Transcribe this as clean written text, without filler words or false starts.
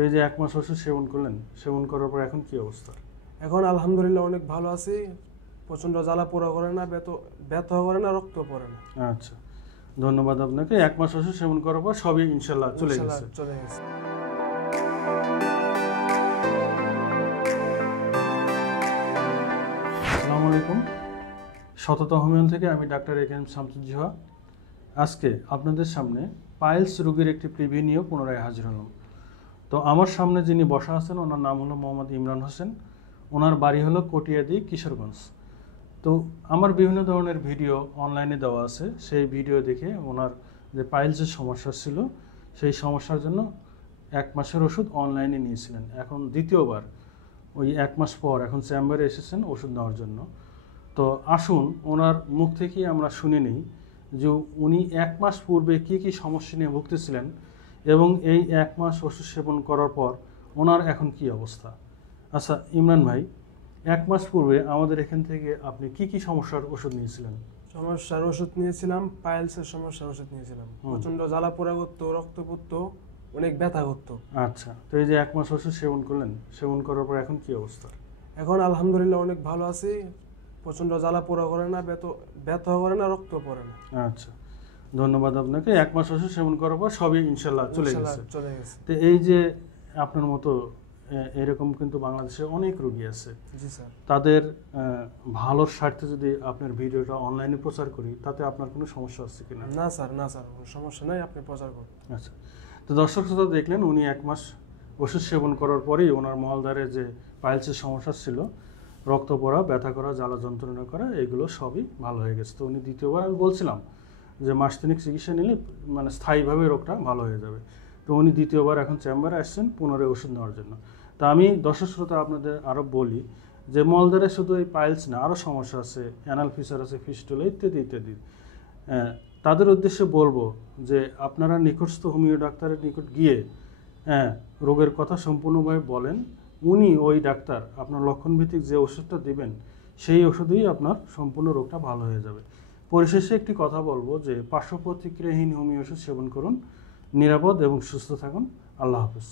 এই যে ১ মাস ওষুধ সেবন করলেন, সেবন করার পর এখন কি অবস্থা? এখন আলহামদুলিল্লাহ অনেক ভালো আছি। প্রচন্ড জ্বালা পোড়া করে না, ব্যথা করে না, রক্ত পড়ে না। আচ্ছা, ধন্যবাদ আপনাকে। ১ মাস ওষুধ সেবন করার পর সবই ইনশাল্লাহ চলে ইনশাল্লাহ গেছে। চলে গেছে। আসসালামু আলাইকুম। সততা হোমিওন থেকে আমি ডাক্তার এ.কে.এম. শামসুজ্জোহা। আজকে আপনাদের সামনে পাইলস রোগীর একটি প্রিভিউ নিয়ে পুনরায় হাজির হলাম। তো আমার সামনে যিনি বসা আছেন ওনার নাম হলো মোহাম্মদ ইমরান হোসেন। ওনার বাড়ি হলো কটিয়াদি, কিশোরগঞ্জ। তো আমার বিভিন্ন ধরনের ভিডিও অনলাইনে দেওয়া আছে, সেই ভিডিও দেখে ওনার যে পাইলসের সমস্যা ছিল সেই সমস্যার জন্য ১ মাসের ওষুধ অনলাইনে নিয়েছিলেন। এখন দ্বিতীয়বার ওই ১ মাস পর এখন চেম্বারে এসেছেন ওষুধ নেওয়ার জন্য। তো আসুন ওনার মুখ থেকেই আমরা শুনে নিই যে উনি ১ মাস পূর্বে কী কী সমস্যা নিয়ে ভুগতেছিলেন এবং এই ১ মাস ওষুধ সেবন করার পর ওনার এখন কি অবস্থা। আচ্ছা ইমরান ভাই, ১ মাস পূর্বে আমাদের এখান থেকে আপনি কি কি সমস্যার ওষুধ নিয়েছিলেন? সমস্যার ওষুধ নিয়েছিলাম, পাইলসের সমস্যার ওষুধ নিয়েছিলাম। প্রচন্ড জ্বালা পোড়া করতো, রক্ত পড়তো, অনেক ব্যথা করতো। আচ্ছা, তো এই যে ১ মাস ওষুধ সেবন করলেন, সেবন করার পর এখন কি অবস্থা? এখন আলহামদুলিল্লাহ অনেক ভালো আছি। প্রচন্ড জ্বালা পোড়া করে না, ব্যথা করে না, রক্ত পড়ে না। আচ্ছা, ধন্যবাদ আপনাকে। ১ মাস ওষুধ সেবন করার পর সবই ইনশাল্লাহ চলে ইনশাল্লাহ গেছে। চলে গেছে। তো এই যে আপনার মতো এরকম কিন্তু বাংলাদেশে অনেক রোগী আছে। জি স্যার। তাদের ভালোর স্বার্থে যদি আপনার ভিডিওটা অনলাইনে প্রচার করি তাতে আপনার কোনো সমস্যা হচ্ছে কিনা? না স্যার, না স্যার, কোনো সমস্যা নাই, আপনি প্রচার করুন। আচ্ছা, তো দর্শক শ্রোতা দেখলেন উনি ১ মাস ওষুধ সেবন করার পরেই ওনার মলদ্বারে যে পাইলসের সমস্যা ছিল, রক্ত পড়া, ব্যথা করা, জ্বালা যন্ত্রণা করা, এগুলো সবই ভালো হয়ে গেছে। তো উনি দ্বিতীয়বার, আমি বলছিলাম যে মাস তিনেক চিকিৎসা নিলে মানে স্থায়ীভাবে রোগটা ভালো হয়ে যাবে। তো উনি দ্বিতীয়বার এখন চেম্বারে আসছেন পুনরায় ওষুধ নেওয়ার জন্য। তা আমি দর্শক শ্রোতা আপনাদের আরও বলি যে মলদ্বারে শুধু এই পাইলস না, আরও সমস্যা আছে, অ্যানাল ফিসার আছে, ফিস্টুলা ইত্যাদি ইত্যাদি। তাদের উদ্দেশ্যে বলবো যে আপনারা নিকটস্থ হোমিও ডাক্তারের নিকট গিয়ে রোগের কথা সম্পূর্ণভাবে বলেন। উনি ওই ডাক্তার আপনার লক্ষণভিত্তিক যে ওষুধটা দিবেন সেই ওষুধেই আপনার সম্পূর্ণ রোগটা ভালো হয়ে যাবে। পরিশেষে একটি কথা বলবো যে পার্শ্ব প্রতিক্রিয়াহীন হোমিও ওষুধ সেবন করুন, নিরাপদ এবং সুস্থ থাকুন। আল্লাহ হাফেজ।